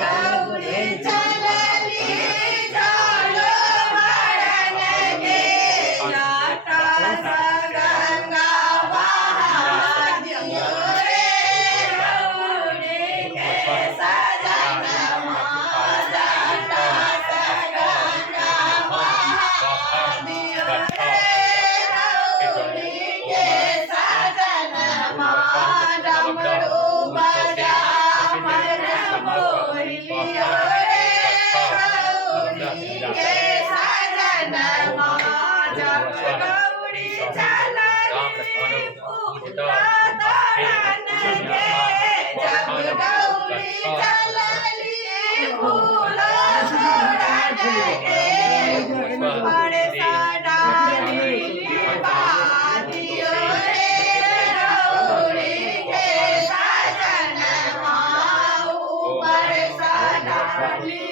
गौरी चलली जालो वरण के जटा गंगा बहादियो रे गौरी के सजन जटा गंगा बहादियो रे गौरी के सजन डमरू बजा मन मोहिलियो रे गौरी के सजन जब गौरी चलली फूल तोरण के जब गौरी चलली फूल तोरण के बड़े सडाली बादियो रे गौरी के सजन ऊपर सडाली